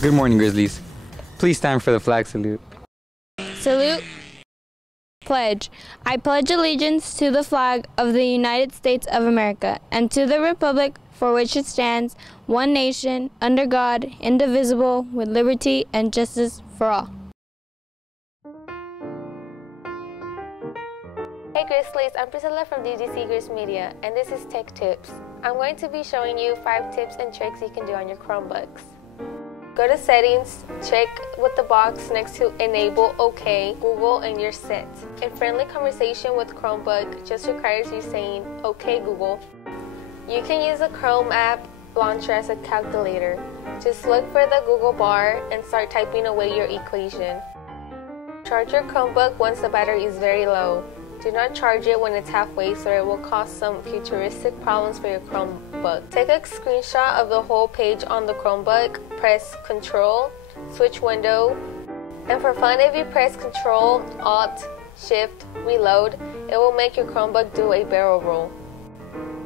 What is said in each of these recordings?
Good morning, Grizzlies. Please stand for the flag salute. Salute. Pledge. I pledge allegiance to the flag of the United States of America and to the republic for which it stands, one nation, under God, indivisible, with liberty and justice for all. Hey Grizzlies, I'm Priscilla from DGC GRIZZ Media, and this is Tech Tips. I'm going to be showing you 5 tips and tricks you can do on your Chromebooks. Go to Settings, check with the box next to Enable OK Google, and you're set. In friendly conversation with Chromebook just requires you saying OK Google. You can use the Chrome app launcher as a calculator. Just look for the Google bar and start typing away your equation. Charge your Chromebook once the battery is very low. Do not charge it when it's halfway, so it will cause some futuristic problems for your Chromebook. Take a screenshot of the whole page on the Chromebook, press Ctrl, switch window, and for fun, if you press Ctrl, Alt, Shift, Reload, it will make your Chromebook do a barrel roll.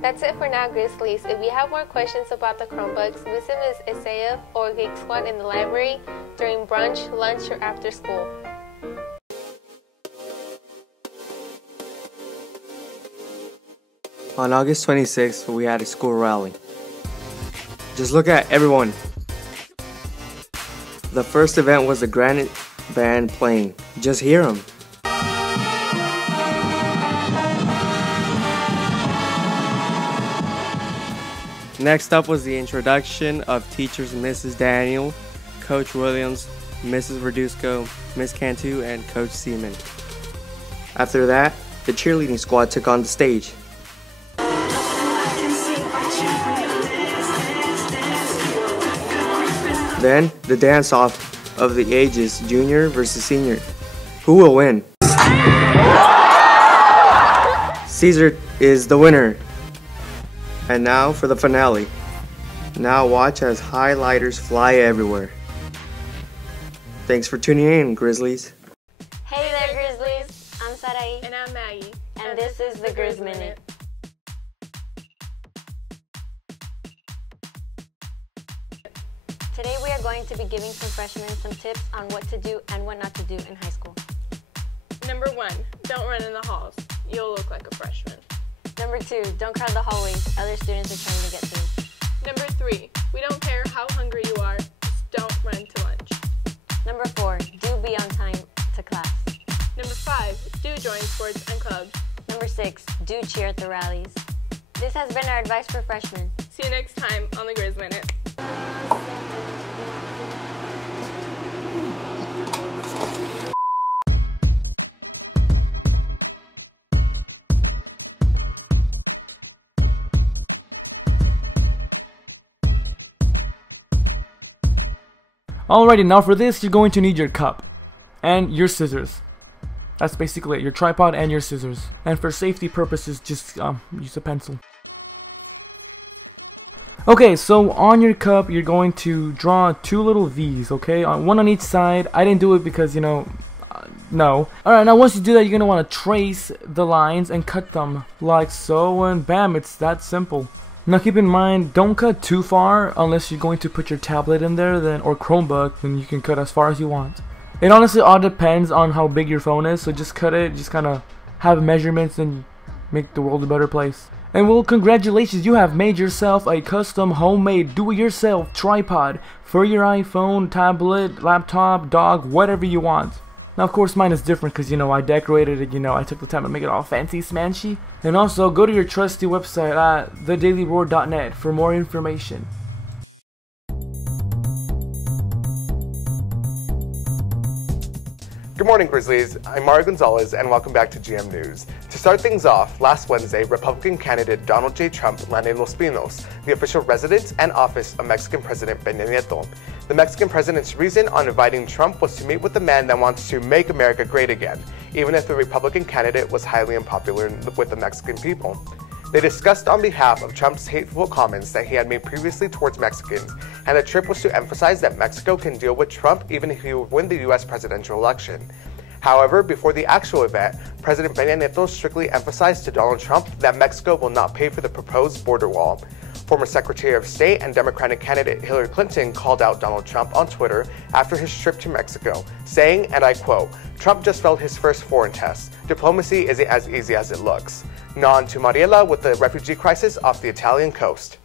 That's it for now, Grizzlies. If you have more questions about the Chromebooks, visit Ms. Isaiah or Geek Squad in the library during brunch, lunch, or after school. On August 26th, we had a school rally. Just look at everyone. The first event was the Granite Band playing. Just hear them. Next up was the introduction of teachers Mrs. Daniel, Coach Williams, Mrs. Verduzco, Miss Cantu, and Coach Seaman. After that, the cheerleading squad took on the stage. Then, the dance-off of the ages, junior versus senior. Who will win? Caesar is the winner. And now for the finale. Now watch as highlighters fly everywhere. Thanks for tuning in, Grizzlies. Hey there, Grizzlies. I'm Sarai. And I'm Maggie. And this is the GRIZZ Minute. Today we are going to be giving some freshmen some tips on what to do and what not to do in high school. Number 1, don't run in the halls. You'll look like a freshman. Number 2, don't crowd the hallways. Other students are trying to get through. Number 3, we don't care how hungry you are. Just don't run to lunch. Number 4, do be on time to class. Number 5, do join sports and clubs. Number 6, do cheer at the rallies. This has been our advice for freshmen. See you next time on the GRIZZ Minute. Alrighty, now for this, you're going to need your cup and your scissors. That's basically it, your tripod and your scissors. And for safety purposes, just use a pencil. Okay, so on your cup, you're going to draw 2 little V's, okay? One on each side. I didn't do it because, you know, no. Alright, now once you do that, you're going to want to trace the lines and cut them like so, and bam, it's that simple. Now keep in mind, don't cut too far unless you're going to put your tablet in there or Chromebook, then you can cut as far as you want. It honestly all depends on how big your phone is, so just cut it, just kind of have measurements and make the world a better place. And well, congratulations, you have made yourself a custom homemade do-it-yourself tripod for your iPhone, tablet, laptop, dog, whatever you want. Now of course mine is different because, you know, I decorated it, you know, I took the time to make it all fancy smanchy. And also go to your trusty website at thedailyroar.net for more information. Good morning, Grizzlies. I'm Mario Gonzalez, and welcome back to GM News. To start things off, last Wednesday, Republican candidate Donald J. Trump landed in Los Pinos, the official residence and office of Mexican President Peña Nieto. The Mexican president's reason on inviting Trump was to meet with the man that wants to make America great again, even if the Republican candidate was highly unpopular with the Mexican people. They discussed on behalf of Trump's hateful comments that he had made previously towards Mexicans, and the trip was to emphasize that Mexico can deal with Trump even if he would win the U.S. presidential election. However, before the actual event, President Peña Nieto strictly emphasized to Donald Trump that Mexico will not pay for the proposed border wall. Former Secretary of State and Democratic candidate Hillary Clinton called out Donald Trump on Twitter after his trip to Mexico, saying, and I quote, "Trump just failed his first foreign test. Diplomacy isn't as easy as it looks." Now on to Mariela with the refugee crisis off the Italian coast.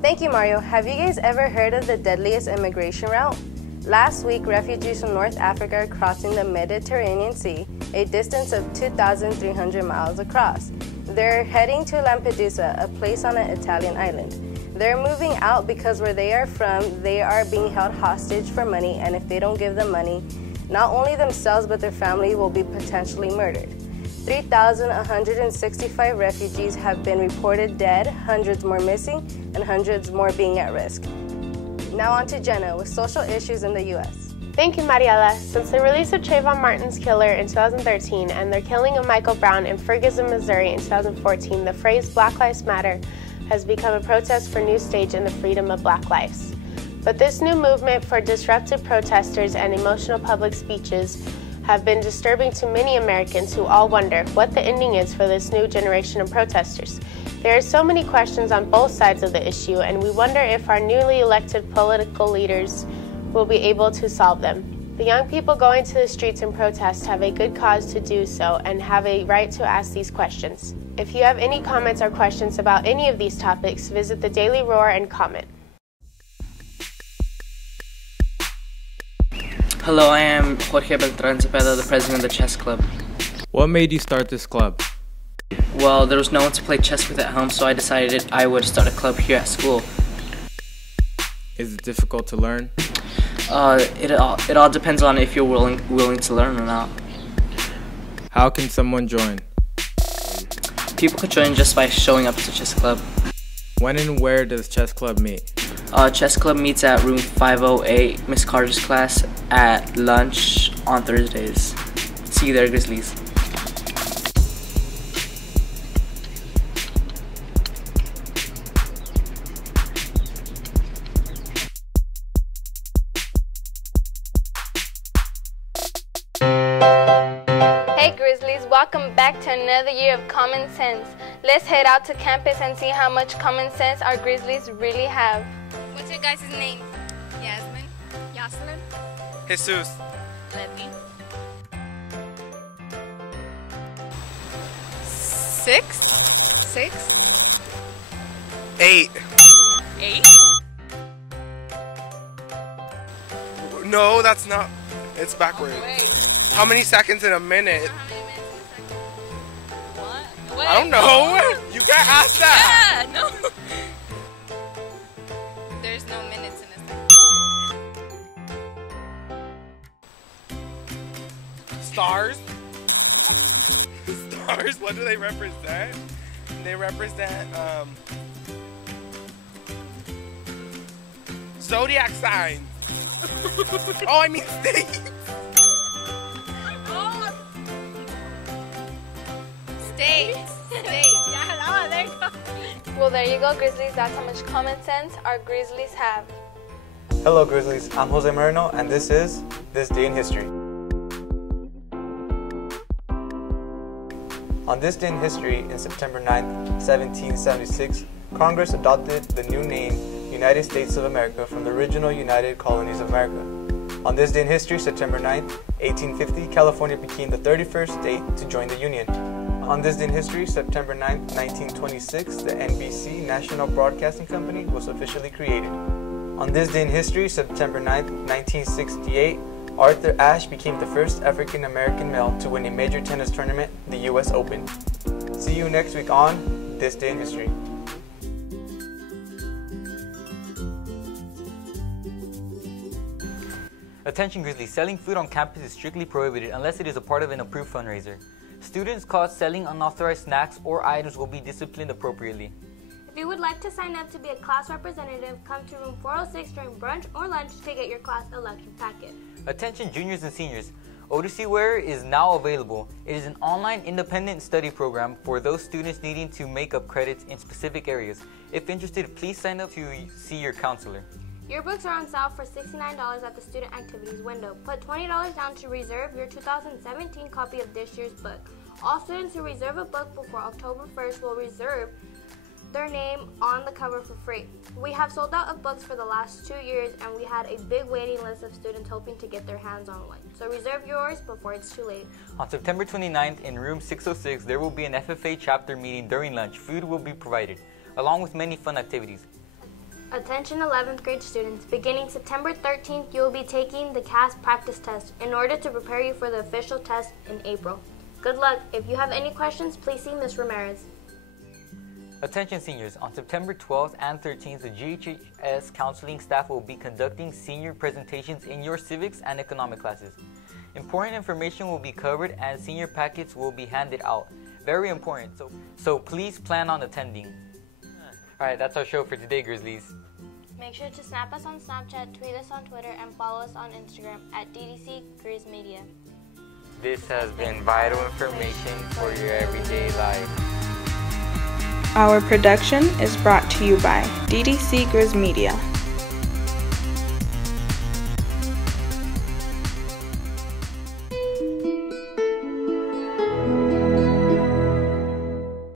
Thank you, Mario. Have you guys ever heard of the deadliest immigration route? Last week, refugees from North Africa are crossing the Mediterranean Sea, a distance of 2,300 miles across. They're heading to Lampedusa, a place on an Italian island. They're moving out because where they are from, they are being held hostage for money, and if they don't give them money, not only themselves but their family will be potentially murdered. 3,165 refugees have been reported dead, hundreds more missing, and hundreds more being at risk. Now on to Jenna with social issues in the U.S. Thank you, Mariela. Since the release of Trayvon Martin's killer in 2013 and the killing of Michael Brown in Ferguson, Missouri in 2014, the phrase Black Lives Matter has become a protest for new stage in the freedom of Black lives. But this new movement for disruptive protesters and emotional public speeches have been disturbing to many Americans who all wonder what the ending is for this new generation of protesters. There are so many questions on both sides of the issue, and we wonder if our newly elected political leaders will be able to solve them. The young people going to the streets and protest have a good cause to do so and have a right to ask these questions. If you have any comments or questions about any of these topics, visit the Daily Roar and comment. Hello, I am Jorge Beltran Cepeda, the president of the chess club. What made you start this club? Well, there was no one to play chess with at home, so I decided I would start a club here at school. Is it difficult to learn? It all depends on if you're willing to learn or not. How can someone join? People could join just by showing up to chess club. When and where does chess club meet? Chess club meets at room 508, Miss Carter's class, at lunch on Thursdays. See you there, Grizzlies. Hey Grizzlies, welcome back to another year of common sense. Let's head out to campus and see how much common sense our Grizzlies really have. What's your guys' name? Yasmin. Yaselin. Jesus. Letty. 6. 6. 8. 8. No, that's not. It's backwards. Wait. How many seconds in a minute? How many minutes in a second? What? Wait. I don't know. You can't ask that. Yeah, no. There's no minutes in a second. Stars? Stars, what do they represent? They represent, zodiac signs. Oh, I mean states. Oh. States. States. Yeah, there you go. Well, there you go, Grizzlies. That's how much common sense our Grizzlies have. Hello Grizzlies, I'm Jose Moreno and this is This Day in History. On this day in history, in September 9th, 1776, Congress adopted the new name United States of America from the original United Colonies of America. On this day in history, September 9th, 1850, California became the 31st state to join the Union. On this day in history, September 9th, 1926, the NBC National Broadcasting Company was officially created. On this day in history, September 9th, 1968, Arthur Ashe became the first African-American male to win a major tennis tournament, the US Open. See you next week on This Day in History. Attention Grizzlies, selling food on campus is strictly prohibited unless it is a part of an approved fundraiser. Students caught selling unauthorized snacks or items will be disciplined appropriately. If you would like to sign up to be a class representative, come to room 406 during brunch or lunch to get your class election packet. Attention juniors and seniors, Odyssey Wear is now available. It is an online independent study program for those students needing to make up credits in specific areas. If interested, please sign up to see your counselor. Yearbooks are on sale for $69 at the student activities window. Put $20 down to reserve your 2017 copy of this year's book. All students who reserve a book before October 1st will receive their name on the cover for free. We have sold out of books for the last 2 years, and we had a big waiting list of students hoping to get their hands on one. So reserve yours before it's too late. On September 29th in room 606, there will be an FFA chapter meeting during lunch. Food will be provided, along with many fun activities. Attention 11th grade students, beginning September 13th, you will be taking the CAS practice test in order to prepare you for the official test in April. Good luck. If you have any questions, please see Ms. Ramirez. Attention seniors, on September 12th and 13th, the GHS counseling staff will be conducting senior presentations in your civics and economic classes. Important information will be covered and senior packets will be handed out. Very important, so please plan on attending. Alright, that's our show for today, Grizzlies. Make sure to snap us on Snapchat, tweet us on Twitter, and follow us on Instagram at DDC GRIZZ Media. This has been vital information for your everyday life. Our production is brought to you by DDC GRIZZ Media.